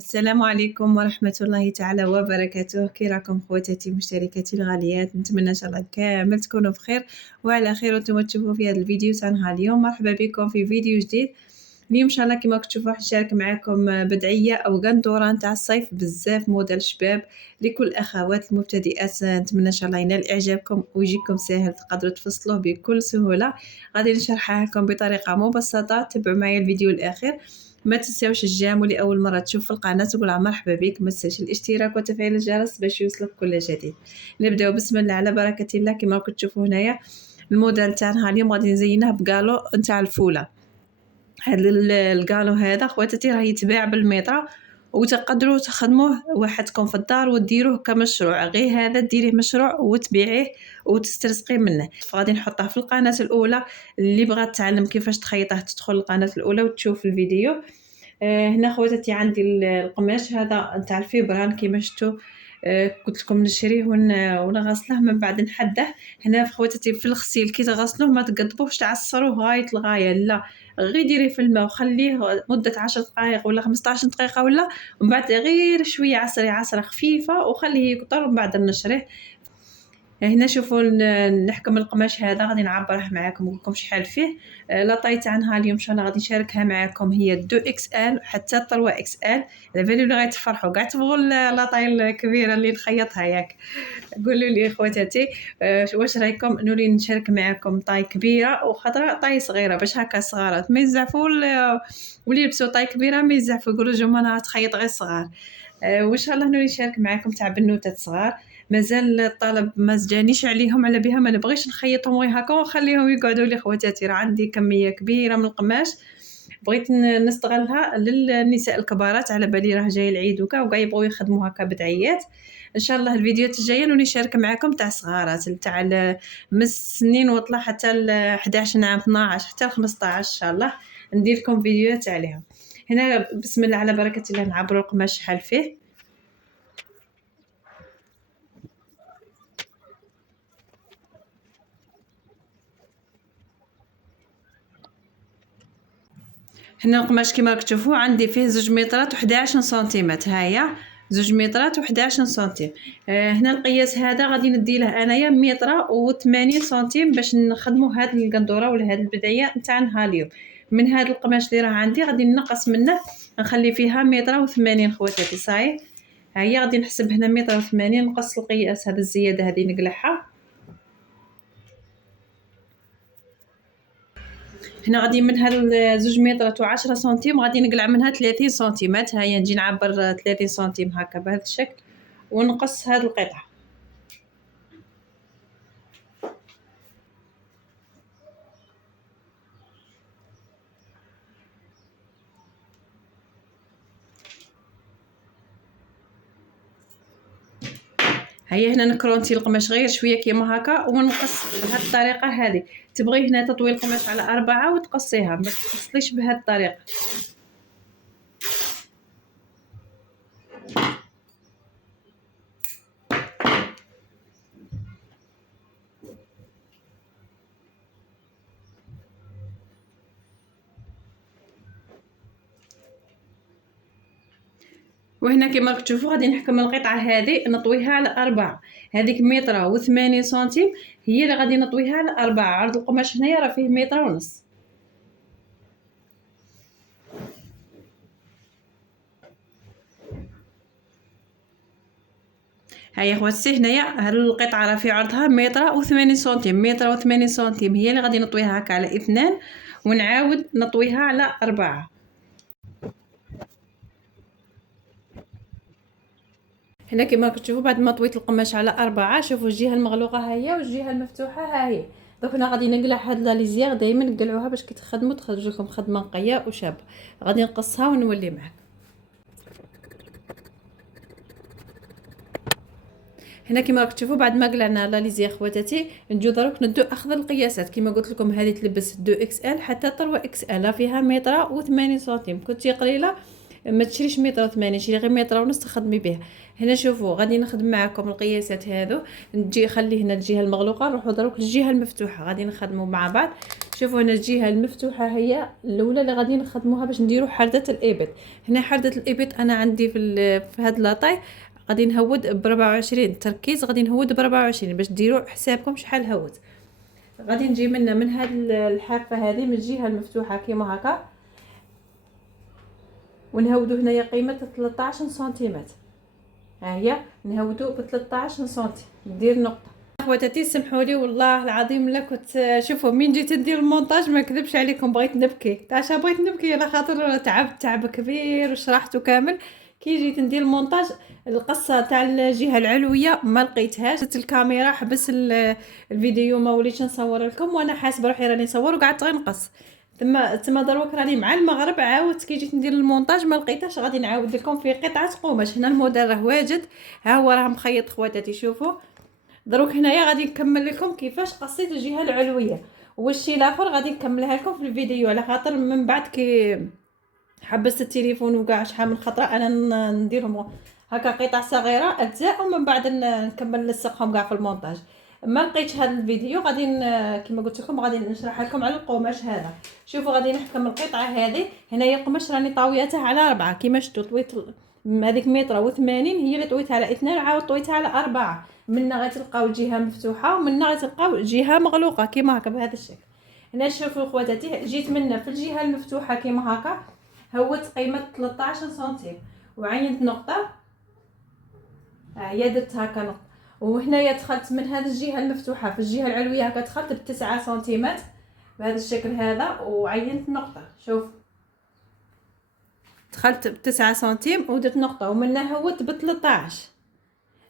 السلام عليكم ورحمة الله تعالى وبركاته. كي راكم خواتاتي مشتركاتي الغاليات؟ نتمنى ان شاء الله كامل تكونوا بخير وعلى خير وانتم تشوفوا في هذا الفيديو تاع نهار اليوم. مرحبا بكم في فيديو جديد. اليوم ان شاء الله كما تشوفوا راح نشارك معكم بدعيه او قندوره نتاع الصيف بزاف موديل شباب لكل الاخوات المبتدئات. نتمنى ان شاء الله ينال اعجابكم ويجيكم سهل تقدروا تفصلوه بكل سهوله. غادي نشرحها لكم بطريقه مبسطه، تبعوا معايا الفيديو الاخير. ما تنساوش الجام، واللي اول مره تشوف القناه تقول مرحبا بك، ما تنساش الاشتراك وتفعيل الجرس باش يوصلك كل جديد. نبداو بسم الله على بركه الله. كما راكم تشوفوا هنايا الموديل تاعنا اليوم غادي نزينه بقالو نتاع الفوله. هذا القالو هذا خواتاتي راه يتباع بالمتر وتقدروا تخدموه وحدكم في الدار وديروه كمشروع، غير هذا ديريه مشروع وتبيعيه وتسترزقي منه. فغادي نحطه في القناه الاولى، اللي بغات تعلم كيفاش تخيطه تدخل القناه الاولى وتشوف الفيديو. هنا خواتاتي عندي القماش هذا نتاع الفيبران كيما شفتوا. قلت لكم نشريه ونغسله من بعد نحده. هنا خواتاتي في الغسيل كي تغسلوه ما تقطبوش تعصروه غايه الغايه، لا غير ديريه في الماء وخليه مده 10 دقائق ولا 15 دقيقه، ولا ومن بعد غير شويه عصره خفيفه وخليه يقطر ومن بعد نشريه. هنا شوفوا نحكم القماش هذا غادي نعبره معكم ونقول لكم شحال فيه. لاطاي تاعها اليوم ان شاء الله غادي نشاركها معكم هي 2 اكس ال حتى 3 اكس ال. على بالي اللي غيتفرحوا كاع تبغوا لاطاي الكبيره اللي نخيطها ياك. قولوا لي خواتاتي واش رايكم نولي نشارك معكم طاي كبيره وخضراء طاي صغيره باش هكا صغارات ما يزعفوا، واللي يلبسوا طاي كبيره ما يزعفوا يقولوا جمانه تخيط غير صغار. وان شاء الله نولي نشارك معكم تاع بنوتات صغار. مازال الطلب ما جانيش عليهم، على بها ما نبغيش نخيطهم غير هكا ونخليهم يقعدوا لي خواتاتي. راه عندي كميه كبيره من القماش بغيت نستغلها للنساء الكبارات، على بالي راه جاي العيد وكا وكاع يبغوا يخدموا هكا بدعيات. ان شاء الله الفيديوهات الجايه نولي نشارك معكم تاع صغارات تاع من السنين وطلع حتى ل 11 عام 12 حتى ل 15 ان شاء الله ندير لكم فيديوهات عليها. هنا بسم الله على بركه الله نعبروا القماش شحال فيه. هنا القماش كما راكم تشوفوا عندي فيه 2 مترات و11 سنتيمتر. هيا 2 مترات و11 سنتيم. هنا القياس هذا غادي ندي له انايا متر و80 سنتيم باش نخدموا هذه القندوره ولا هذه البدايه نتاع نهار اليوم. من هذا القماش اللي راه عندي غادي نقص منه نخلي فيها متر و80 خواتاتي. صاي هيا غادي نحسب هنا متر و80 نقص القياس هذا الزياده هذه نقلعها. هنا غادي من هاد 2 مترات و10 سنتيم غادي نقلع منها 30 سنتيمات. هيا نجي نعبر 30 سنتيم هكا بهذا الشكل ونقص هاد القطعه. هيا هنا نكرونتي القماش غير شويه كيما هكا ونقص بهذه الطريقه هذه. تبغي هنا تطوي القماش على 4 وتقصيها، ما تقصليش بهذه الطريقه. وهنا كما راكم تشوفوا غادي نحكم القطعه هذه نطويها على 4. هذيك متر و80 سنتيم هي اللي غادي نطويها على 4. عرض القماش هنايا راه فيه متر ونص. هيا خواتي هنايا هاد القطعه راه في عرضها متر و80 سنتيم. متر و80 سنتيم هي اللي غادي نطويها هكا على 2 ونعاود نطويها على 4. هنا كما كتشوفوا بعد ما طويت القماش على 4 شوفوا الجهه المغلوقه ها هي والجهه المفتوحه ها هي. دوك هنا غادي نقلع هاد لا ليزيير، دائما نقلعوها باش كي تخدموا تخرج لكم خدمه نقيه وشابه. غادي نقصها ونولي معك. هنا كما راكم تشوفوا بعد ما قلعنا لا ليزيير خواتاتي نجيو دروك ندو اخذ القياسات. كما قلت لكم هذه تلبس 2 اكس ال حتى 3 اكس ال، فيها متر و80 سنتيم. كنتي قليله ما تشريش متر و80، شري غير متر ونص تخدمي به. هنا شوفوا غادي نخدم معكم القياسات هذو. نجي خلي هنا الجهه المغلوقه نروحوا دروك للجهه المفتوحه غادي نخدموا مع بعض. شوفوا هنا الجهه المفتوحه هي الاولى اللي غادي نخدموها باش نديروا حردة الابط. هنا حردة الابط انا عندي في هاد لاطاي غادي نهود ب 24 التركيز، غادي نهود ب 24 باش ديروا حسابكم شحال هوت. غادي نجي من هاد الحافه هذه من الجهه المفتوحه كيما هكا، ونهودو هنايا قيمه 13 سنتيمتر. ها هي نهودو ب 13 سنتي، ندير نقطه. خواتاتي سمحوا لي والله العظيم لا كنت شوفوا من جيت ندير المونتاج ما كذبش عليكم بغيت نبكي. تعرف بغيت نبكي على خاطر تعبت تعب كبير وشرحته كامل. كي جيت ندير المونتاج القصه تاع الجهه العلويه ما لقيتهاش، درت الكاميرا حبس الفيديو ما وليتش نصور لكم وانا حاسبه روحي راني نصور وقعدت غير نقص. تما دروك راني مع المغرب عاودت كي جيت ندير المونتاج ما لقيتهاش، غادي نعاود لكم في قطعه قماش. هنا الموديل راه واجد، ها هو راه مخيط خواتاتي. شوفوا دروك هنايا غادي نكمل لكم كيفاش قصيت الجهه العلويه، والشيء الاخر غادي نكملها لكم في الفيديو على خاطر من بعد كي حبست التليفون وكاع شحال من خطره انا نديرهم هكا قطع صغيره اجزاء ومن بعد نكمل نلصقهم كاع في المونتاج. ما لقيتش هذا الفيديو غادي كما قلت لكم غادي نشرح لكم على القماش هذا. شوفوا غادي نحكم القطعه هذه. هنايا القماش راني طاويتها على 4 كيما شفتوا، طويت هذيك 1.80 هي اللي طويتها على 2 عاود طويتها على 4. منا غتلقاو الجهه مفتوحه ومنا غتلقاو الجهه مغلوقه كيما هكا بهذا الشكل. هنا شوفوا خواتاتي جيت منا في الجهه المفتوحه كيما هكا هوت قيمه 13 سنتيم وعينت نقطه. هي درت هكا نقطه، وهنايا دخلت من هذه الجهه المفتوحه في الجهه العلويه هكا دخلت ب9 سنتيمات بهذا الشكل هذا وعينت نقطه. شوف دخلت ب9 سنتيم ودرت نقطه ومنها هوت ب13،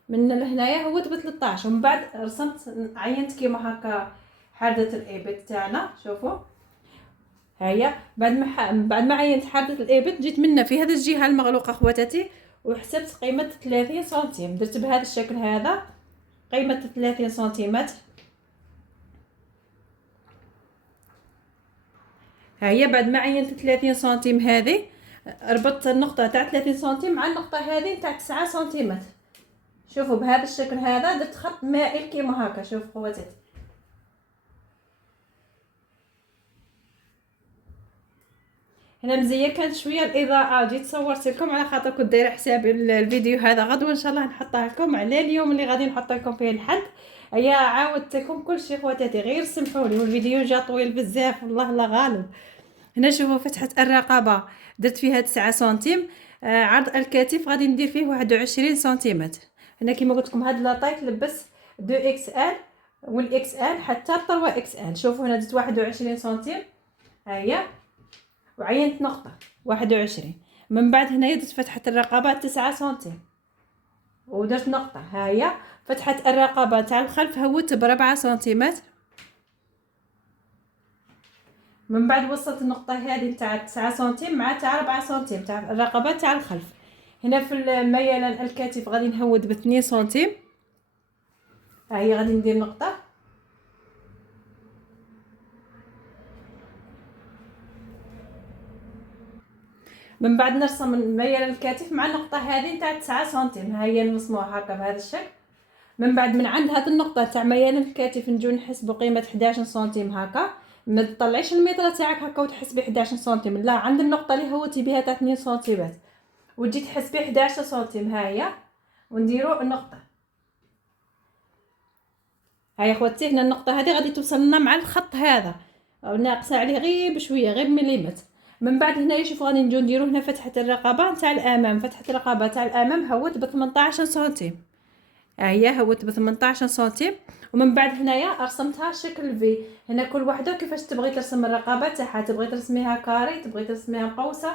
من لهنايا هوت ب13 ومن بعد رسمت عينت كيما هكا حردة الابط تاعنا. شوفوا هيا بعد ما عينت حردة الابط جيت منا في هذه الجهه المغلوقه خواتاتي وحسبت قيمه 30 سنتيم. درت بهذا الشكل هذا قيمه 30 سنتيمتر. هيا بعد ما عينت 30 سنتيم هذه ربطت النقطه تاع 30 سنتيم مع النقطه هذه تاع 9 سنتيمتر. شوفوا بهذا الشكل هذا درت خط مائل كيما هكا. شوف خواتاتي هنا مزيه كانت شويه الاضاءه جيت صورت لكم على خاطر كنت دايره حسابي الفيديو هذا غدوه ان شاء الله نحطها لكم على اليوم اللي غادي نحط لكم فيه الحد. هيا عاودت لكم كل شيء خواتاتي غير سمحوا لي والفيديو جا طويل بزاف والله لا غالب. هنا شوفوا فتحه الرقبه درت فيها 9 سنتيم. عرض الكتف غادي ندير فيه 21 سنتيمتر. هنا كما قلت لكم هاد لاطاي تلبس 2 اكس ال والاكس ال حتى 3 اكس ال. شوفوا هنا درت 21 سنتيم هيا وعينت نقطه 21. من بعد هنايا درت فتحه الرقبه 9 سنتيم ودرت نقطه. ها هي فتحه الرقبه تاع الخلف هوت ب4 سنتيمتر. من بعد وصلت النقطه هذه تاع 9 سنتيم مع تاع 4 سنتيم تاع الرقبه تاع الخلف. هنا في ميلان الكتف غادي نهود ب2 سنتيم. ها هي غادي ندير نقطه. من بعد نرسم ميلان الكتف مع النقطه هذه تاع 9 سنتيم. ها هي نرسموها هكا بهذا الشكل. من بعد من عند هذه النقطه تاع ميلان الكتف نجيو نحسبوا قيمه 11 سنتيم هكا. ما تطلعيش الميطره تاعك هكا وتحسبي 11 سنتيم، لا عند النقطه اللي هوتي بها تاع 2 سنتيمات وتجي تحسبي 11 سنتيم. ها هي ونديروا النقطه. هاي خواتي هنا النقطه هذه غادي توصل لنا مع الخط هذا ناقصه عليه غير بشويه غير مليمتر. من بعد هنا شوفوا غادي نجيو نديروا هنا فتحه الرقبه تاع الامام. فتحه الرقبه تاع الامام هوت ب 18 سنتيم. هي هوت ب 18 سنتيم. ومن بعد هنايا رسمتها شكل في. هنا كل وحده كيفاش تبغي ترسم الرقبه تاعها، تبغي ترسميها كاري تبغي ترسميها مقوسه.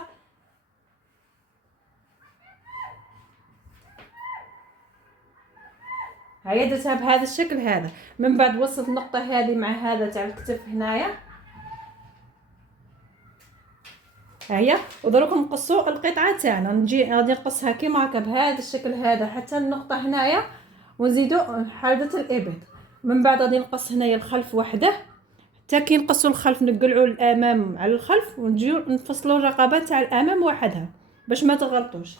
هيا درتها بهذا الشكل هذا. من بعد وصلت النقطه هذه مع هذا تاع الكتف هنايا. هيا ودروك نقصوا القطعه تاعنا. نجي غادي نقصها كيما هكا بهذا الشكل هذا حتى النقطه هنايا ونزيدوا حردة الابط. من بعد غادي نقص هنايا الخلف وحده حتى كي نقصوا الخلف نقلعوا الامام على الخلف ونجيو نفصلوا الرقبه تاع الامام وحدها باش ما تغلطوش.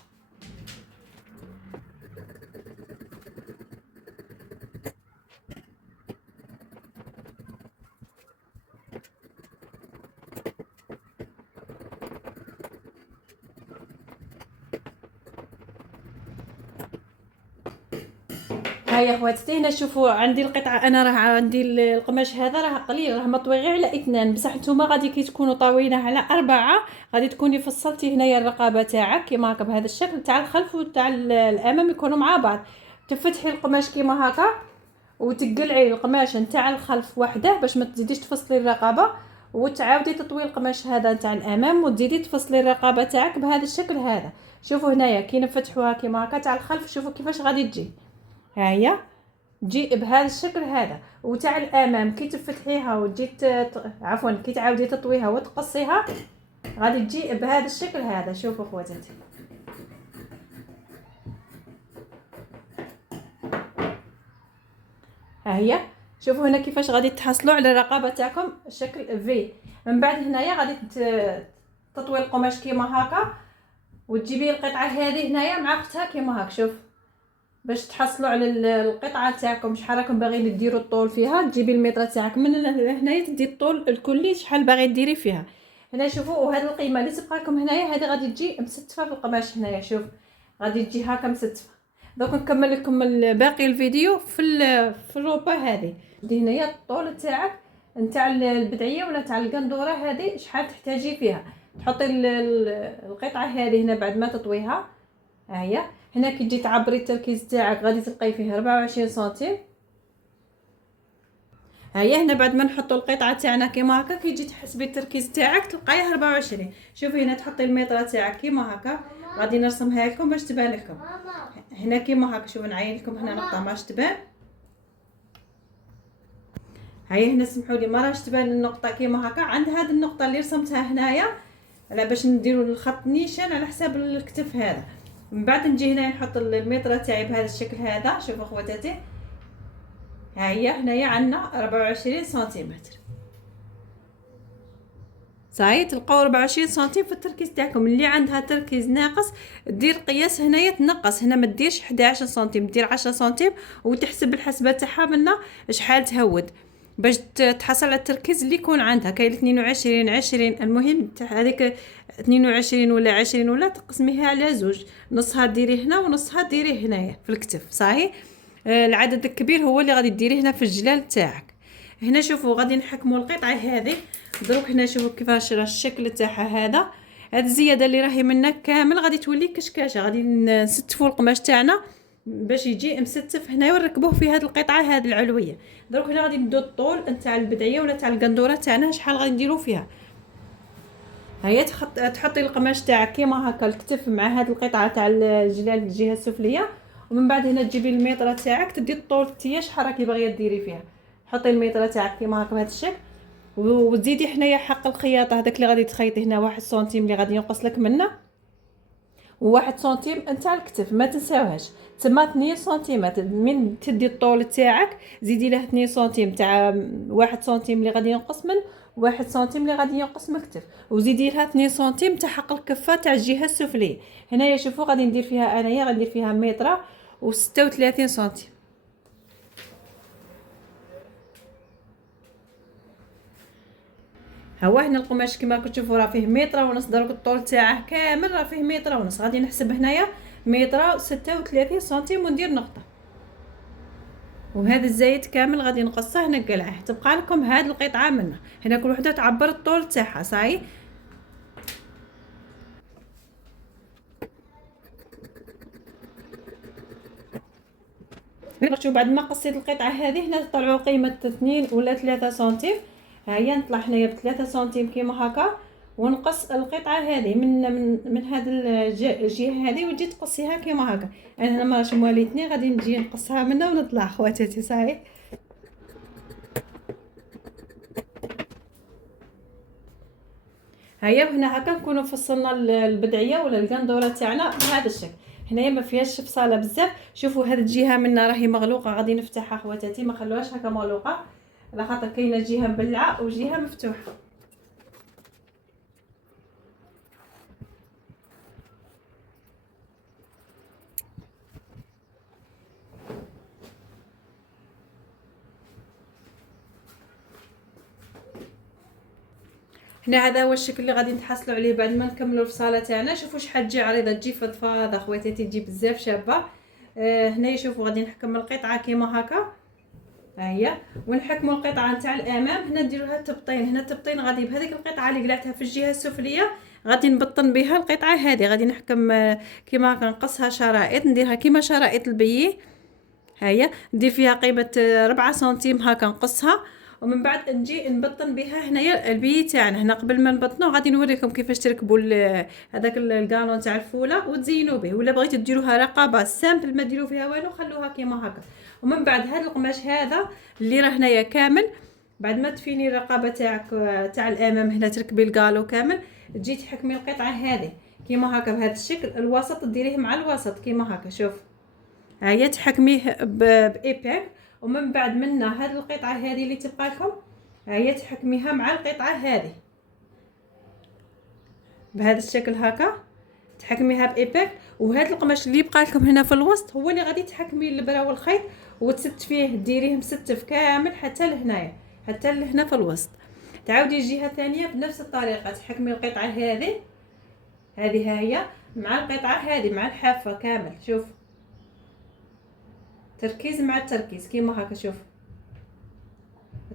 ها يا خواتاتي هنا شوفوا عندي القطعه، انا راه عندي القماش هذا راه قليل، راه مطويغي على 2، بصح نتوما غادي كي تكونوا طاوينه على 4 غادي تكوني فصلتي هنايا الرقبه تاعك كيما هكا بهذا الشكل، تاع الخلف وتاع الامام يكونوا مع بعض. تفتحي القماش كيما هكا وتقلعي القماش نتاع الخلف وحده باش ما تزيديش تفصلي الرقبه، وتعاودي تطوي القماش هذا نتاع الامام وتزيدي تفصلي الرقبه تاعك بهذا الشكل هذا. شوفوا هنايا كي نفتحوها كيما هكا تاع الخلف، شوفوا كيفاش غادي تجي، ها هي تجي بهذا الشكل هذا. وتاع الامام كي تفتحيها وتجي عفوا كي تعاودي تطويها وتقصيها غادي تجي بهذا الشكل هذا. شوفوا خواتاتي ها هي، شوفوا هنا كيفاش غادي تحصلوا على الرقبه تاعكم شكل في. من بعد هنايا غادي تطوي القماش كيما هكا وتجيبي القطعه هذه هنايا مع اختها كيما هكا. شوف باش تحصلوا على القطعه تاعكم شحال راكم باغيين ديروا الطول فيها، تجيبي المتر تاعك من هنايا تدي الطول الكلي شحال باغي ديري فيها. هنا شوفوا وهذه القيمه اللي تبقى لكم هنايا هذه غادي تجي مستفه في القماش هنايا. شوف غادي تجي هكا مستفه. دوك نكمل لكم باقي الفيديو في الروبه هذه. دي هنايا الطول تاعك نتاع البدعيه ولا تاع القندوره هذه شحال تحتاجي فيها. تحطي القطعه هذه هنا بعد ما تطويها، ها هي هنا كي تجي تعبري التركيز تاعك غادي تلقاي فيه 24 سنتيم. ها هي هنا بعد ما نحطوا القطعه تاعنا كيما هكا كي تجي تحسبي التركيز تاعك تلقايه 24. شوفي هنا تحطي المتر تاعك كيما هكا، غادي نرسمها لكم باش تبان لكم. هنا كيما هكا شوفوا نعين لكم هنا نقطه ماش تبان، هاي هنا سمحوا لي ما راش تبان النقطه كيما هكا عند هذه النقطه اللي رسمتها هنايا على باش نديروا الخط نيشان على حساب الكتف هذا. من بعد نجي هنا نحط المتر تاعي بهذا الشكل هذا. شوفوا خواتاتي ها هي هنايا عندنا 24 سنتيمتر. صاي تلقاو 24 سنتيم في التركيز تاعكم. اللي عندها تركيز ناقص دير قياس هنايا تنقص، هنا ما ديرش 11 سنتيم دير 10 سنتيم وتحسب الحسبه تاعها منا شحال تهود باش تحصل على التركيز اللي يكون عندها. كاين 22 20 المهم هذيك 22 ولا 20 ولا تقسميها على زوج، نصها ديري هنا ونصها ديري هنايا في الكتف. صحيح العدد الكبير هو اللي غادي ديريه هنا في الجلال تاعك. هنا شوفوا غادي نحكموا القطعه هذه. دروك هنا شوفوا كيفاش راه الشكل تاعها هذا. هاد الزياده اللي راهي منا كامل غادي تولي كشكاشه. غادي نستفوا القماش تاعنا باش يجي مستف هنا ونركبوه في هذه القطعه هذه العلويه. دروك هنا غادي ندو الطول نتاع البدعيه ولا تاع القندوره تاعنا شحال غادي نديرو فيها. هيا تحطي القماش تاعك كيما هكا الكتف مع هذه القطعه تاع الجلال الجهه السفليه، ومن بعد هنا تجيبي المتر تاعك تدي الطول تاعك شحال راكي باغيه ديري فيها. حطي المتر تاعك كيما هكا بهذا الشكل وتزيدي حنايا حق الخياطه هذاك اللي غادي تخيطي هنا 1 سنتيم اللي غادي ينقص لك منه، و1 سنتيم نتاع الكتف ما تنساوهاش. تما 2 سنتيمات من تدي الطول تاعك زيدي له 2 سنتيم تاع 1 سنتيم اللي غادي ينقص من 1 سنتيم اللي غادي ينقص من الكتف، وزيدي لها 2 سنتيم تاع حق الكفه تاع الجهه السفليه. هنايا شوفوا غادي ندير فيها انايا غندير فيها متر و36 سنتيم. هو هنا القماش كما كتشوفوا راه فيه متر ونص. دروك الطول تاعه كامل راه فيه متر ونص. غادي نحسب هنايا متر و36 سنتيم وندير نقطه، وهذا الزايد كامل غادي نقصه نقلعه. تبقى لكم هذه القطعه منه. هنا كل وحده تعبر الطول تاعها. صاي شوفوا بعد ما قصيت القطعه هذه هنا طلعوا قيمه 2 ولا 3 سنتيم. ها هي نطلع هنايا ب3 سنتيم كيما هكا ونقص القطعه هذه من هذه الجهه هذه وتجي تقصيها كيما هكا. انا ما راش مواليتني غادي نجي نقصها منها ونطلع خواتاتي. صحيح هيا هنا هكا نكونوا فصلنا البدعيه ولا القندوره تاعنا بهذا الشكل. هنايا ما فيهاش فصاله بزاف. شوفوا هذه الجهه منا راهي مغلوقه غادي نفتحها خواتاتي، ما خلوهاش هكا مغلوقه على خاطر كاينه جهه مبلعه وجهه مفتوحه. هنا هذا هو الشكل اللي غادي نتحصلوا عليه بعد ما نكملوا الفصاله تاعنا. شوفوا شحال تجي عريضه تجي فضفاضه خواتاتي تجي بزاف شابه. هنا شوفوا غادي نحكم القطعه كيما هكا، ها هي، ونحكموا القطعه نتاع الامام. هنا نديروها تبطين، هنا تبطين غادي بهذيك القطعه اللي قلعتها في الجهه السفليه غادي نبطن بها القطعه هذه. غادي نحكم كيما هكا، نقصها شرائط، نديرها كيما شرائط البي، ها هي، ندير فيها قيمه 4 سنتيم هكا نقصها، ومن بعد نجي نبطن بها هنايا البي تاعنا. هنا قبل ما نبطنو غادي نوريكم كيفاش تركبوا هذاك الكالون تاع الفوله وتزينوا به، ولا بغيتوا ديروها رقابه سامبل ما ديروا فيها والو خلوها كيما هكا. ومن بعد هذا القماش هذا اللي راه هنايا كامل، بعد ما تفيني الرقابه تاعك تاع الامام، هنا تركبي الكالو كامل، تجي تحكمي القطعه هذه كيما هكا بهذا الشكل. الوسط ديريه مع الوسط كيما هكا، شوف ها هي، تحكميه بإيباك. ومن بعد منا هذه القطعه هذه اللي تبقى لكم، ها هي تحكميها مع القطعه هذه بهذا الشكل هكا، تحكميها بإيباك. وهذا القماش اللي يبقى لكم هنا في الوسط هو اللي غادي تحكمي الابره والخيط وتست فيه، ديريه مستف كامل حتى لهنايا، حتى لهنا في الوسط. تعاودي الجهه الثانيه بنفس الطريقه، تحكمي القطعه هذه ها هي مع القطعه هذه مع الحافه كامل، شوف تركيز مع التركيز كيما هكا، شوف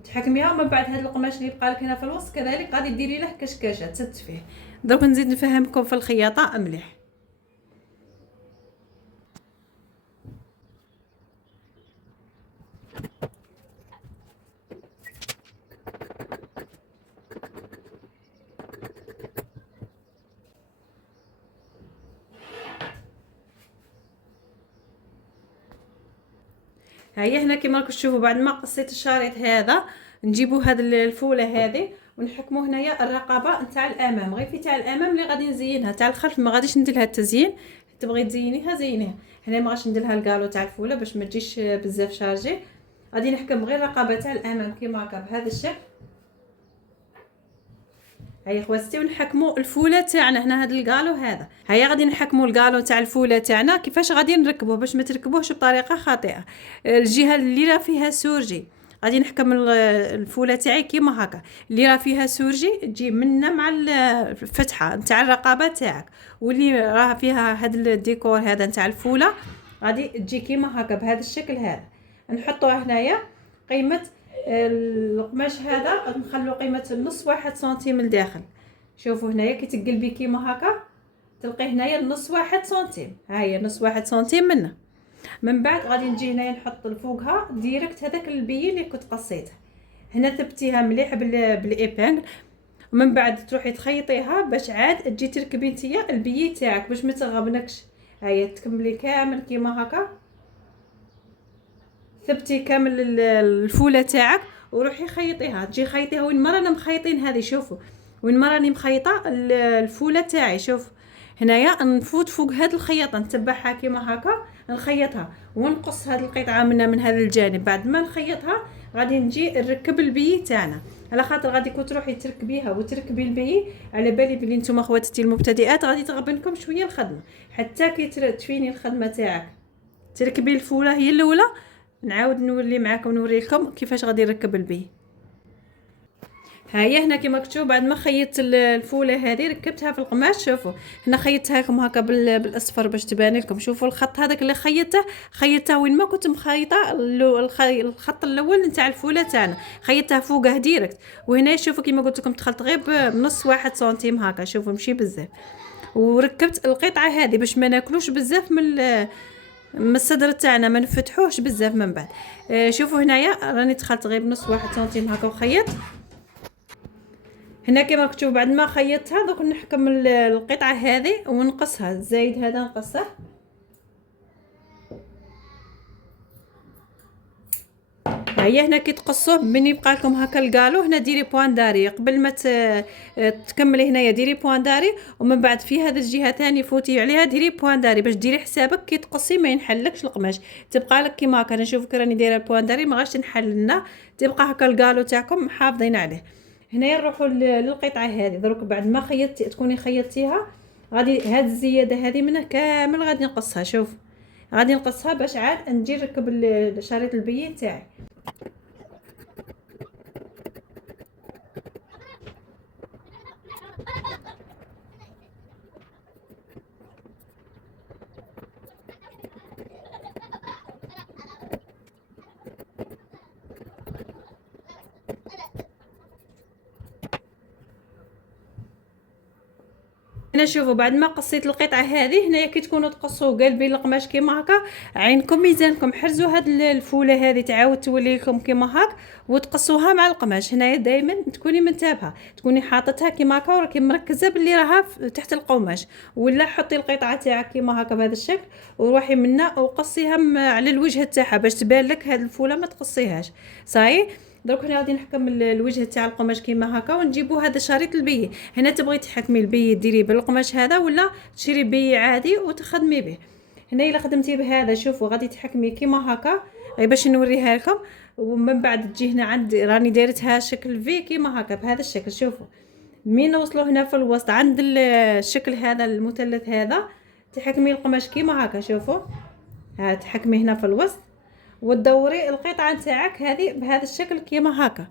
تحكميها. ومن بعد هذا القماش اللي يبقى لك هنا في الوسط كذلك غادي ديري له كشكشه تست فيه. دروك نزيد نفهمكم في الخياطه مليح. هيا هنا كما راكم تشوفوا، بعد ما قصيت الشريط هذا نجيبوا هذه الفوله هذه ونحكموا هنايا الرقبه نتاع الامام، غير في تاع الامام اللي غادي نزينها، تاع الخلف ما غاديش ندير لها التزيين. تبغي تزينيها زينيها، هنا ما غاديش ندير لها الكالو تاع الفوله باش ما تجيش بزاف شارجي. غادي نحكم غير الرقبه تاع الامام كيما هكا بهذا الشكل. هيا خواتاتي، ونحكموا الفوله تاعنا هنا، هذا الكالو هذا. هيا غادي نحكموا الكالو تاع الفوله تاعنا كيفاش غادي نركبوه باش ما تركبوهش بطريقه خاطئه. الجهه اللي راه فيها سورجي غادي نحكم الفوله تاعي كيما هكا، اللي راه فيها سورجي تجي منا مع الفتحه نتاع الرقبه تاعك، واللي راه فيها هذا الديكور هذا نتاع الفوله غادي تجي كيما هكا بهذا الشكل هذا. نحطوه هنايا قيمه القماش هذا، نخلو قيمه نص 1 سنتيم لداخل. شوفوا هنايا كي تقلبي كيما هكا تلقي هنايا نص 1 سنتيم، ها هي نص 1 سنتيم منه. من بعد غادي نجي هنايا نحط فوقها ديريكت هذاك البي اللي كنت قصيته، هنا ثبتيها مليح بالايبانغ. ومن بعد تروحي تخيطيها باش عاد تجي تركبي نتيا البي تاعك باش ما تغبنكش. هيا تكملي كامل كيما هكا، ثبتي كامل الفوله تاعك وروحي خيطيها، تجي خيطيها وين ما رانا مخيطين. هذه شوفوا وين ما راني مخيطه الفوله تاعي، شوف هنايا نفوت فوق هذا الخياطه نتبعها كيما هكا، نخيطها ونقص هذه القطعه من هذا الجانب. بعد ما نخيطها غادي نجي نركب البي تاعنا، على خاطر غادي كون تروحي تركبيها وتركبي البي، على بالي بلي نتوما خواتاتي المبتدئات غادي تغبنكم شويه الخدمه، حتى كي تفيني الخدمه تاعك تركبي الفوله هي الاولى. نعاود نولي معاكم نوري لكم كيفاش غادي نركب البي. هيا هنا كما كتشوفوا بعد ما خيطت الفوله هذه ركبتها في القماش، شوفوا هنا خيطتها لكم هكا بالاصفر باش تبان لكم. شوفوا الخط هذاك اللي خيطته وين ما كنت مخيطه الخط الاول نتاع الفوله تاعنا، خيطتها فوقه ديريكت. وهنا شوفوا كما قلت لكم دخلت غير بنص 1 سنتيم هكا، شوفوا مشي بزاف. وركبت القطعه هذه باش ما ناكلوش بزاف من الصدر تاعنا، ما نفتحوهش بزاف. من بعد شوفوا هنايا راني دخلت غير بنص 1 سنتيم هكا وخيط. هنا كما كتشوفوا بعد ما خيطتها دوك نحكم القطعه هذه ونقصها، الزايد هذا نقصه. هيا هنا كي تقصوه من يبقى لكم هكا الكالو، هنا ديري بوان داري قبل ما تكملي. هنايا ديري بوان داري، ومن بعد في هذا الجهه ثاني فوتي عليها ديري بوان داري باش ديري حسابك كي تقصي ما ينحلكش القماش، تبقى لك كيما هكا. نشوفك راني دايره بوان داري ما غاش تنحل لنا، تبقى هكا الكالو تاعكم محافظين عليه. هنايا نروحوا للقطعه هذه دروك بعد ما خيطتي تكوني خيطتيها، غادي هاد الزياده هذه منها كامل غادي نقصها. شوف غادي نقصها باش عاد نجي نركب شريط البي تاعي. هنا شوفوا بعد ما قصيت القطعه هذه، هنايا كي تكونوا تقصوا قالبين القماش كيما هكا، عينكم ميزانكم، حرزوا هاد الفوله هذه تعاود تولي لكم كيما هاك وتقصوها مع القماش. هنايا دائما تكوني منتبهه، تكوني حاطتها كيما هكا وراكي مركزه باللي راها تحت القماش، ولا حطي القطعه تاعك كيما هكا بهذا الشكل وروحي منا وقصيها على الوجه تاعها باش تبان لك هاد الفوله ما تقصيهاش. صاي دروك هنا غادي نحكم الوجه تاع القماش كيما هكا ونجيبو هذا شريط البي. هنا تبغي تحكمي البي ديري بالقماش هذا ولا تشري بي عادي وتخدمي به. هنا الا خدمتي بهذا شوفوا غادي تحكمي كيما هكا غير باش نوريها لكم، ومن بعد تجي هنا عند راني دايرتها شكل في كيما هكا بهذا الشكل. شوفوا من نوصلوا هنا في الوسط عند الشكل هذا المثلث هذا تحكمي القماش كيما هكا. شوفوا ها تحكمي هنا في الوسط وتدوري القطعه نتاعك هذه بهذا الشكل كيما هكا.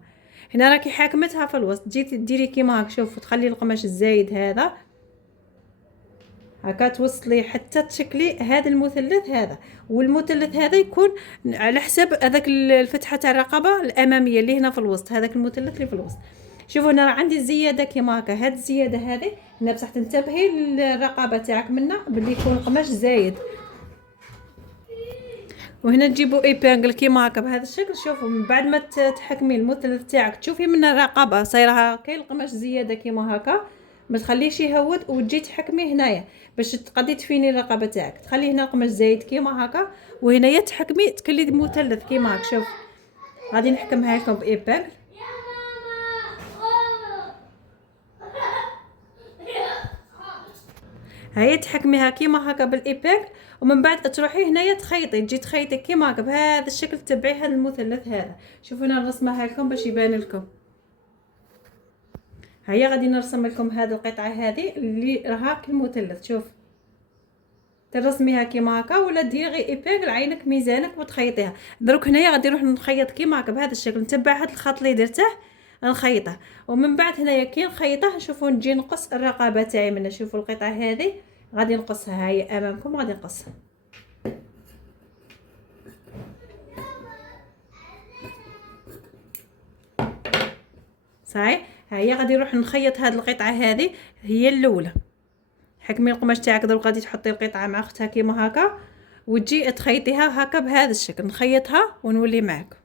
هنا راكي حاكمتها في الوسط، جيتي ديري كيما هكا. شوفوا تخلي القماش الزايد هذا هكا توصلي حتى تشكلي هذا المثلث هذا، والمثلث هذا يكون على حساب هذاك الفتحه تاع الرقبه الاماميه اللي هنا في الوسط، هذاك المثلث اللي في الوسط. شوفوا هنا راه عندي الزياده كيما هكا، هاد الزياده هذه هنا بصح تنتبهي للرقبه تاعك منا باللي يكون القماش زايد. وهنا تجيبوا ايبانغل كيما هكا بهذا الشكل. شوفوا من بعد ما تحكمي المثلث تاعك تشوفي من الرقبه صايره كاين القماش زياده كيما هكا، ما تخليش يهود وتجي تحكمي هنايا باش تقدي تفيني الرقبه تاعك، تخلي هنا القماش زايد كيما هكا وهنايا تحكمي تكلي المثلث كيما هكا. شوف غادي نحكمها لكم بايبانغل. هيا تحكميها كيما هكا بالايبانغل، ومن بعد تروحي هنايا تخيطي، تجي تخيطي كيما هكا بهذا الشكل، تبعي هذا المثلث هذا. شوفوا انا نرسمها لكم باش يبان لكم. هيا غادي نرسم لكم هذه القطعه هذه اللي راها كالمثلث. شوف ترسميها كيما هكا ولا ديري غير ايبانغل عينك ميزانك وتخيطيها. دروك هنايا غادي نروح نخيط كيما هكا بهذا الشكل، نتبع هذا الخط اللي درته نخيطه، ومن بعد هنايا كي نخيطه نشوفوا نجي نقص الرقبه تاعي منها. شوفوا القطعه هذه غادي نقصها، هاي امامكم غادي نقصها. صحيح هيا غادي نروح نخيط هذه القطعه هذه هي الاولى. حكمي القماش تاعك دروك غادي تحطي القطعه مع اختها كيما هكا وتجي تخيطيها هكا بهذا الشكل، نخيطها ونولي معكم.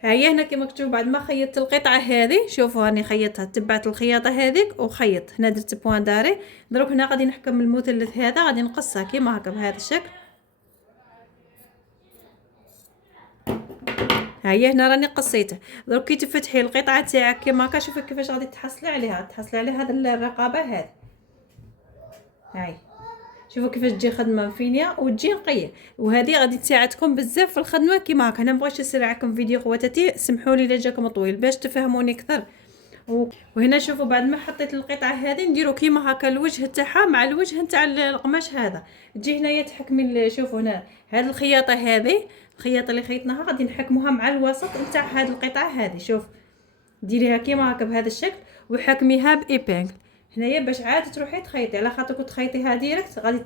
هيا هنا كما مكتوب بعد ما خيطت القطعه هذه، شوفوا راني خيطتها، تبعت الخياطه هذيك وخيط هنا درت بوان داري. دروك هنا غادي نحكم المثلث هذا غادي نقصها كيما هكا بهذا الشكل. هيا هنا راني قصيته. دروك كي تفتحي القطعه تاعك كيما هكا شوفي كيفاش غادي تحصلي عليها، تحصلي على هذا الرقبه هذه. هاي شوفوا كيفاش تجي خدمه فينيا وتجي نقيه، وهذه غادي تساعدكم بزاف في الخدمه كيما هكا. انا مبغيتش نسرعكم فيديو خواتاتي، سمحوا لي الا جاكم طويل باش تفهموني اكثر. وهنا شوفوا بعد ما حطيت القطعه هذه نديروا كيما هكا الوجه تاعها مع الوجه نتاع القماش هذا. تجي هنايا تحكمي. شوفوا هنا هذه الخياطه هذه، الخياطه اللي خيطناها غادي نحكموها مع الوسط نتاع هذه القطعه هذه. شوف ديريها كيما هكا بهذا الشكل وحكميها بايبانغل هنايا باش عاد تروحي تخيطي. على خاطر كنت تخيطيها ديريكت غادي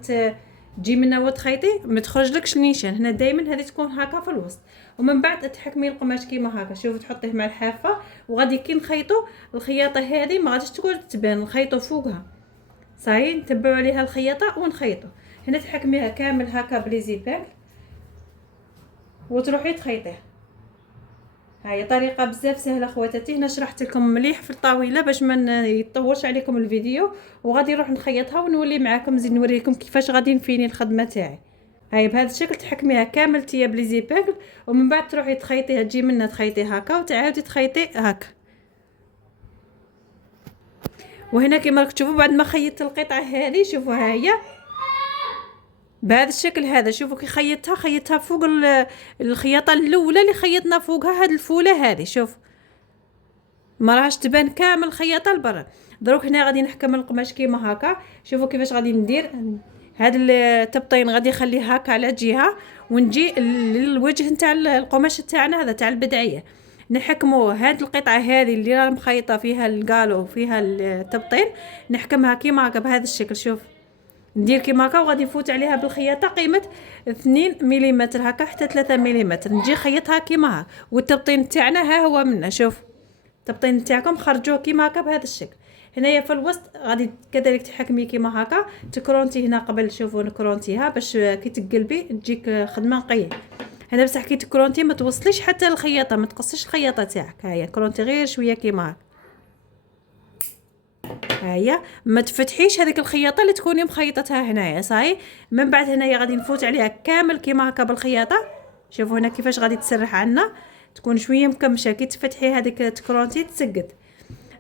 تجي منها وتخيطي ما تخرجلكش النيشان. هنا دائما هذه تكون هكا في الوسط، ومن بعد تحكمي القماش كيما هكا. شوفوا تحطيه مع الحافه وغادي كي نخيطوا الخياطه هذه ما غاديش تقعد تبان، نخيطوا فوقها. صاي نتبعوا عليها الخياطه ونخيطوا. هنا تحكميها كامل هكا بلي زيبانغل وتروحي تخيطيه. هاي طريقه بزاف سهله خواتاتي. هنا شرحت لكم مليح في الطاوله باش ما يطولش عليكم الفيديو، وغادي نروح نخيطها ونولي معاكم نزيد نوريكم كيفاش غادي نفيني الخدمه تاعي. هاي بهذا الشكل تحكميها كامل تيا بلي زيبانغل، ومن بعد تروحي تخيطيها، تجي منها تخيطي هكا وتعاودي تخيطي هكا. وهنا كما راكم تشوفوا بعد ما خيطت القطعه هذه شوفوا ها هي بهذا الشكل هذا. شوفوا كي خيطتها فوق الخياطه الاولى اللي خيطنا فوقها هاد الفوله هذه. شوف ما راهش تبان كامل الخياطه لبرا. دروك هنا غادي نحكم القماش كيما هكا. شوفوا كيفاش غادي ندير هاد التبطين، غادي نخليه هكا على جهه ونجي للوجه نتاع القماش تاعنا هذا تاع البدعيه. نحكموا هاد القطعه هذه اللي راه مخيطه فيها القالو وفيها التبطين، نحكمها كيما هكا بهذا الشكل. شوف ندير كيما هكا وغادي نفوت عليها بالخياطه قيمه 2 ملم هكا حتى 3 ملم، نجي خيطها كيما هكا. والتبطين تاعنا ها هو منا، شوف التبطين تاعكم خرجوه كيما هكا بهذا الشكل. هنايا في الوسط غادي كذلك تحكمي كيما هكا، تكرونتي هنا قبل، شوفوا نكرونتيها باش كي تقلبي تجيك خدمه نقيه. هنا بصح كي تكرونتي ما توصليش حتى الخياطه، ما تقصيش الخياطه تاعك، هيا كرونتي غير شويه كيما هكا. هيا ما تفتحيش هذيك الخياطه اللي تكوني مخيطتها هنايا، صاي. من بعد هنايا غادي نفوت عليها كامل كيما هكا بالخياطه. شوفوا هنا كيفاش غادي تسرح عنا، تكون شويه مكمشه. كي تفتحي هذيك تكرونتي تسقط.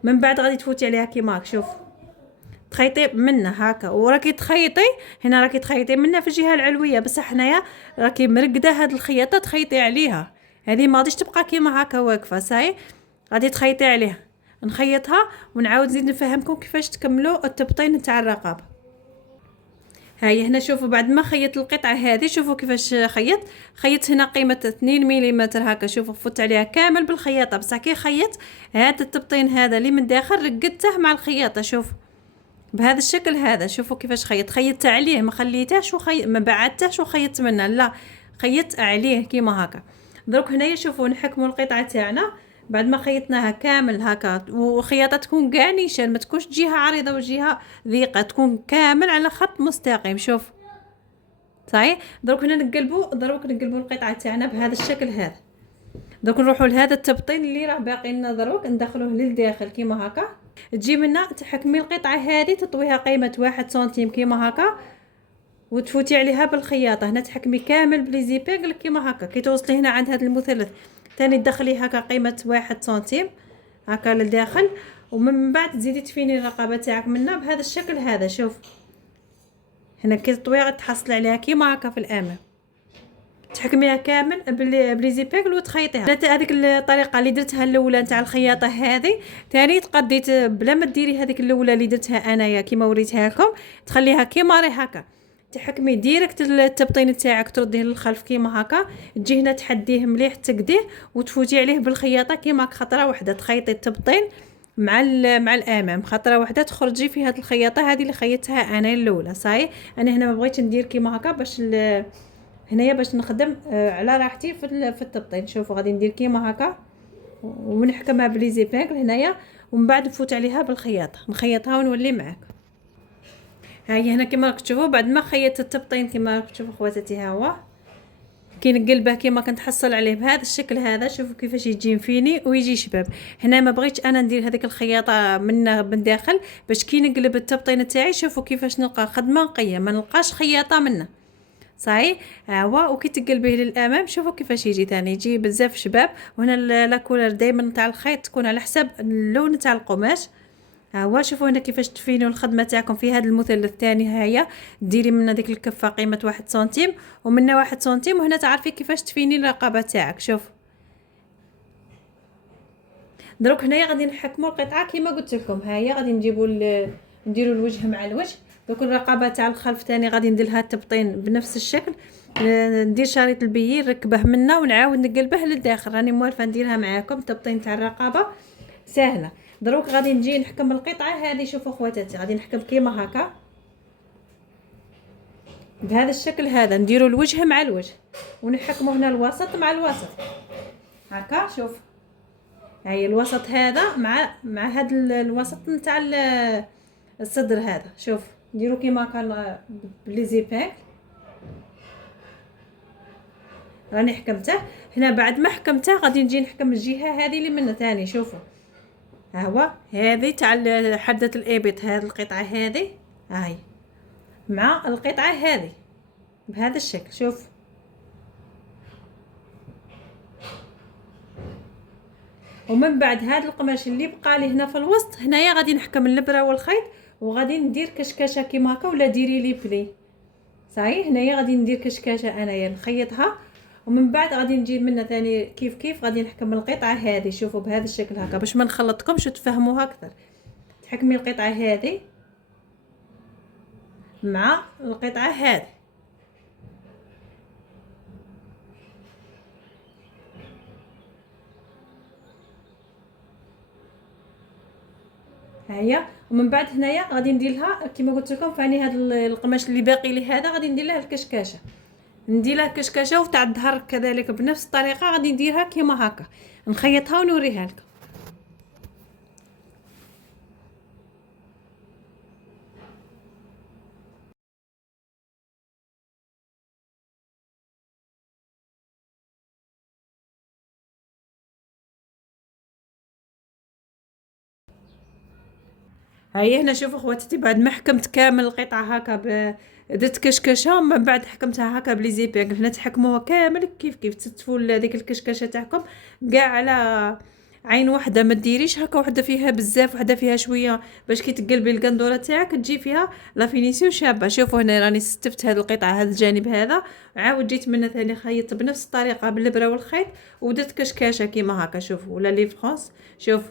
من بعد غادي تفوتي عليها كيما هكا، شوف تخيطي منها هكا، وراكي تخيطي هنا، راكي تخيطي منها في الجهه العلويه، بصح هنايا راكي مرقده هاد الخياطه تخيطي عليها، هذه ما غاديش تبقى كيما هكا واقفه، صاي. غادي تخيطي عليها. نخيطها ونعاود نزيد نفهمكم كيفاش تكملوا التبطين تاع الرقبه. هاي هنا شوفوا بعد ما خيط القطعه هذه، شوفوا كيفاش خيط هنا قيمه 2 ملم هكا. شوفوا فوت عليها كامل بالخياطه، بصح كي خيط هذا التبطين هذا اللي من داخل رقدته مع الخياطه، شوف بهذا الشكل هذا. شوفوا كيفاش خيطت عليه، ما خليتهش ما بعدتهش وخيطت منه، لا خيطت عليه كيما هكا. دروك هنايا شوفوا نحكموا القطعه تاعنا بعد ما خيطناها كامل هكا، وخياطه تكون كاع نيشان، ما تكونش جهه عريضه وجهه ضيقه، تكون كامل على خط مستقيم. شوف صحيح. دروك هنا نقلبوا القطعه تاعنا بهذا الشكل هذا. دروك نروحوا لهذا التبطين اللي راه باقي لنا، دروك ندخلوه للداخل كيما هكا. تجي منا تحكمي القطعه هذه تطويها قيمه 1 سنتيم كيما هكا، وتفوتي عليها بالخياطه. هنا تحكمي كامل بليزيبيغل كيما هكا. كي توصلي هنا عند هذا المثلث ثاني تدخلي هكا قيمه 1 سنتيم هكا للداخل، ومن بعد تزيدي تفيني الرقبه تاعك منا بهذا الشكل هذا. شوف هنا كي تطويها تحصلي عليها كيما هكا في الامام، تحكميها كامل بليزيبيغل وتخيطيها. هذيك الطريقه اللي درتها الاولى نتاع الخياطه هذه، ثاني تقديت بلا ما ديري هذيك الاولى اللي درتها انايا كيما وريتها لكم، تخليها كيما راهي هكا. تحكمي ديريكت التبطين تاعك ترديه للخلف كيما هكا، تجي هنا تحديه مليح تقديه وتفوتي عليه بالخياطه كيما خطره واحده، تخيطي التبطين مع الامام خطره واحده، تخرجي في هذه الخياطه هذه اللي خيطتها انا الاولى. صاي انا هنا ما بغيتش ندير كيما هكا باش هنايا باش نخدم على راحتي في التبطين. شوفوا غادي ندير كيما هكا ونحكمها بليزيبيغل هنايا، ومن بعد نفوت عليها بالخياطه نخيطها ونولي معاك. هاي هنا كيما راك تشوفوا بعد ما خيطت التبطين كيما راك تشوفوا خواتاتي، ها هو كي نقلبه كيما كنتحصل عليه بهذا الشكل هذا. شوفوا كيفاش يجي مفيني ويجي شباب. هنا ما بغيتش انا ندير هذيك الخياطه من داخل باش كي نقلب التبطين تاعي شوفوا كيفاش نلقى خدمه نقيه، ما نلقاش خياطه منه. صحيح. هو وكي تقلبيه للامام شوفوا كيفاش يجي ثاني، يجي بزاف شباب. وهنا لا كولر دائما تاع الخيط تكون على حسب اللون تاع القماش. هو شوفوا هنا كيفاش تفينوا الخدمه تاعكم في هذا المثلث الثاني. هيا ديري من ديك الكفه قيمه 1 سنتيم ومنها 1 سنتيم، وهنا تعرفي كيفاش تفيني الرقبه تاعك. شوف دروك هنايا غادي نحكموا القطعه كيما قلت لكم. هيا غادي نديروا الوجه مع الوجه. دوك الرقبه تاع الخلف ثاني غادي ندير لها التبطين بنفس الشكل، ندير شريط البي نركبه منا ونعاود نقلبه للداخل. راني موالفه نديرها معاكم التبطين تاع الرقبه سهله. دروك غادي نجي نحكم القطعه هذه. شوفوا خواتاتي غادي نحكم كيما هكا بهذا الشكل هذا، نديروا الوجه مع الوجه ونحكموا هنا الوسط مع الوسط هكا. شوف هاي الوسط هذا مع هذا الوسط نتاع الصدر هذا. شوف نديروا كيما هكا بليزيبيغ. راني حكمته هنا. بعد ما حكمته غادي نجي نحكم الجهه هذه اللي من ثاني. شوفوا ها هو هذه تاع حده الابط، هذه القطعه هذه هاي مع القطعه هذه بهذا الشكل. شوف ومن بعد هذا القماش اللي بقى لي هنا في الوسط هنايا غادي نحكم الابره والخيط وغادي ندير كشكشه كيما هكا، ولا ديري لي بلي. صحيح. هنايا غادي ندير كشكشه انايا نخيطها، ومن بعد غادي نجي منها ثاني كيف غادي نحكم القطعه هذه. شوفوا بهذا الشكل هكا باش ما نخلطكمش وتفهموها اكثر. تحكمي القطعه هذه مع القطعه هذه. ها هي. ومن بعد هنايا غادي ندير لها كما قلت لكم، فاني هذا القماش اللي باقي لي هذا غادي ندير لها الكشكاشه، ندير لها الكشكاشه. وتاع الظهر كذلك بنفس الطريقه غادي نديرها كيما هكا، نخيطها ونوريها لكم. هاهي هنا شوفوا خواتاتي، بعد ما حكمت كامل القطعه هكا درت كشكشه، ومن بعد حكمتها هكا بلي زيبيغ. هنا تحكموها كامل كيف كيف تستفوا هذيك الكشكشه تاعكم كاع على عين واحده، ما ديريش هكا وحده فيها بزاف وحده فيها شويه، باش كي تقلبي القندوره تاعك تجي فيها لا فينيسيون شابه. شوفوا هنا راني ستفت هذه القطعه، هذا الجانب هذا، عاود جيت منه ثاني خيطت بنفس الطريقه بالابره والخيط ودرت كشكاشه كيما هكا. شوفوا ولا لي فرانس، شوف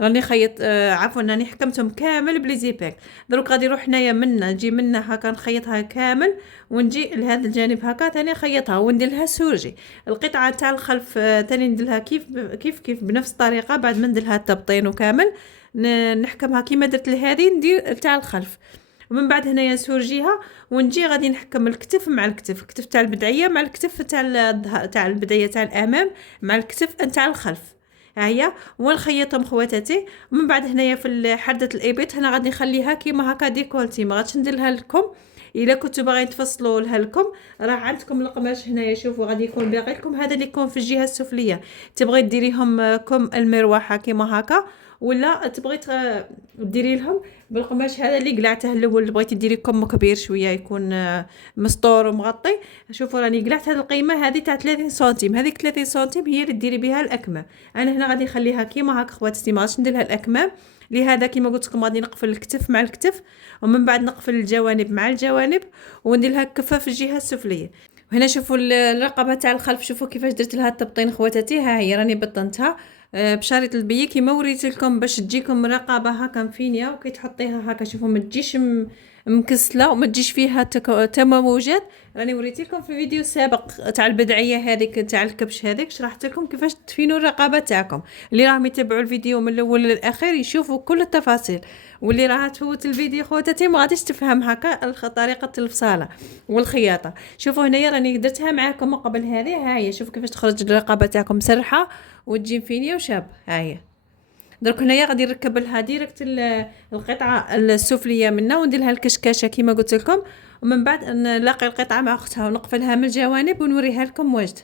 راني خيط عفوا راني حكمتهم كامل بلي زيباك. دروك غادي نروح هنايا منا نجي منا هكا نخيطها كامل، ونجي لهذا الجانب هكا ثاني نخيطها وندير لها سورجي. القطعه تاع الخلف ثاني ندير لها كيف بنفس الطريقه. بعد ما ندير لها التبطين وكامل نحكمها كيما درت لهذه ندير تاع الخلف. ومن بعد هنايا نسورجيها ونجي غادي نحكم الكتف مع الكتف، الكتف تاع البدعيه مع الكتف تاع البدعيه تاع الامام مع الكتف تاع الخلف. ها هي ونخيطهم خواتاتي. ومن بعد هنايا في حردة الابيض هنا غادي نخليها كيما هكا ديكولتي، ما غاديش نديرها لكم. الا كنتو باغيين تفصلوا لها لكم راه عندكم القماش هنايا. شوفوا غادي يكون باقي لكم هذا اللي يكون في الجهه السفليه، تبغي ديريهم كم المروحه كيما هكا، ولا تبغي ديري لهم بالقماش هذا اللي قلعته الاول اللي بغيتي ديري كم كبير شويه يكون مسطور ومغطي. شوفوا راني قلعت هذه القيمه هذه تاع 30 سنتيم، هذيك 30 سنتيم هي اللي ديري بها الاكمام. انا هنا غادي نخليها كيما هكا خواتاتي، ما غاديش ندير لها الاكمام. لهذا كيما قلت لكم غادي نقفل الكتف مع الكتف، ومن بعد نقفل الجوانب مع الجوانب، وندير لها كفه في الجهه السفليه. وهنا شوفوا الرقبه تاع الخلف، شوفوا كيفاش درت لها التبطين خواتاتي. ها هي راني بطنتها بشريط البي كيما وريت لكم باش تجيكم رقبه هكا مفينيه، وكي تحطيها هكا شوفوا ما تجيش مكسله وما تجيش فيها تموجات. راني وريت لكم في فيديو سابق تاع البدعيه هذيك تاع الكبش هذيك، شرحت لكم كيفاش تفينوا الرقبه تاعكم. اللي راهم يتبعوا الفيديو من الاول للاخير يشوفوا كل التفاصيل، واللي راها تفوت الفيديو خواتاتي ما غاديش تفهم هكا طريقه الفصاله والخياطه. شوفوا هنايا راني درتها معاكم قبل هذه. ها هي شوفوا كيفاش تخرج الرقبه تاعكم مسرحه وتجي فينيه وشاب. ها هي درك هنايا غادي نركب لها ديريكت القطعه السفليه منا وندير لها الكشكاشه كيما قلت لكم. ومن بعد نلاقي القطعه مع اختها ونقفلها من الجوانب ونوريها لكم واجد.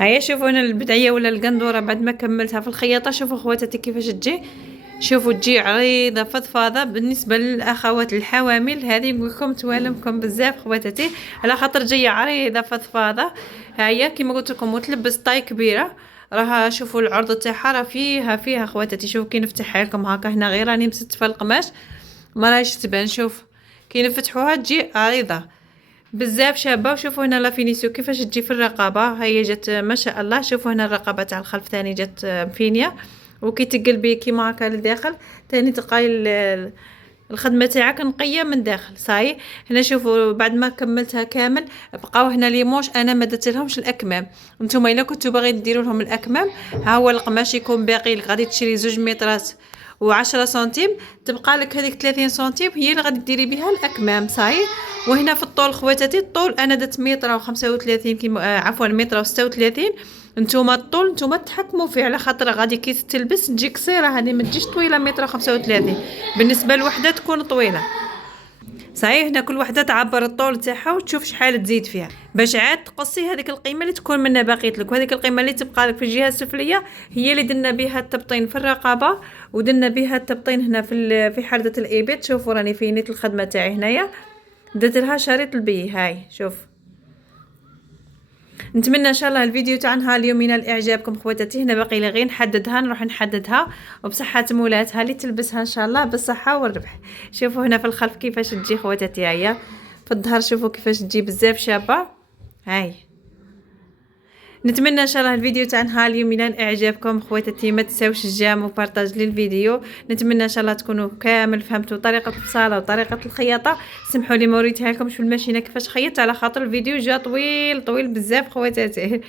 هيا شوفوا هنا البدايه ولا القندوره بعد ما كملتها في الخياطه. شوفوا خواتاتي كيفاش تجي، شوفوا تجي عريضه فضفاضه. بالنسبه للاخوات الحوامل هذه نقول لكم توالمكم بزاف خواتاتي، على خاطر جايه عريضه فضفاضه. ها هي كيما قلت لكم وتلبس طاي كبيره. راها شوفوا العرض تاعها راه فيها خواتاتي. شوفوا كي نفتحها لكم هكا هنا غير راني مستفه القماش ما راهيش تبان. شوف كي نفتحوها تجي عريضه بزاف شابه. وشوفوا هنا لا فينيسيو كيفاش تجي في الرقبه، هي جات ما شاء الله. شوفوا هنا الرقبه تاع الخلف ثاني جات مفينيه، وكي تقلبي كيما هكا لداخل ثاني تلقاي الخدمه تاعك نقيه من داخل صاي. هنا شوفوا بعد ما كملتها كامل بقاو هنا لي موش انا ما درت لهمش الاكمام. نتوما الا كنتو باغيين ديروا لهم الاكمام ها هو القماش يكون باقي لك، غادي تشري 2 مترات و10 سنتيم، تبقى لك هذيك 30 سنتيم هي اللي غادي ديري بها الاكمام صاي. وهنا في الطول خواتاتي الطول انا درت 135 كيما عفوا 136. نتوما الطول نتوما تحكموا فيه على خاطر غادي كي تلبس تجي قصيره، هذه ما تجيش طويله 135 بالنسبه لوحده تكون طويله صحيح. هنا كل وحده تعبر الطول تاعها وتشوف شحال تزيد فيها باش عاد تقصي هذيك القيمه اللي تكون منها باقيت لك. وهذيك القيمه اللي تبقى لك في الجهه السفليه هي اللي درنا بها التبطين في الرقبه، ودرنا بها التبطين هنا في حردة الابيض. شوفوا راني فينيت الخدمه تاعي هنايا درت لها شريط البي. هاي شوف نتمنى ان شاء الله الفيديو تاع نهار اليوم ينال اعجابكم خواتاتي. هنا باقي لي غير نحددها، نروح نحددها وبصحه مولاتها اللي تلبسها ان شاء الله بالصحه والربح. شوفوا هنا في الخلف كيفاش تجي خواتاتي، هيا في الظهر شوفوا كيفاش تجي بزاف شابه. هاي نتمنى ان شاء الله الفيديو تاع نهار اليوم ينال اعجابكم خواتاتي. ما تنساوش الجام وبارطاج للفيديو. نتمنى ان شاء الله تكونوا كامل فهمتوا طريقه الصاله وطريقه الخياطه. سمحوا لي ما وريتها لكمش في الماشينه كيفاش خيطت على خاطر الفيديو جا طويل بزاف خواتاتي.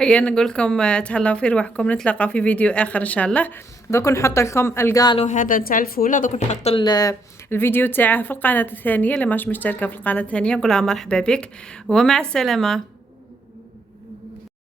هيا نقول لكم تهلاو في رواحكم، نتلاقاو في فيديو اخر ان شاء الله. دوك نحط لكم القالو هذا تاع الفوله، دوك نحط الفيديو تاعه في القناه الثانيه اللي ماش مشتركه في القناه الثانيه. نقولها مرحبا بك ومع السلامه.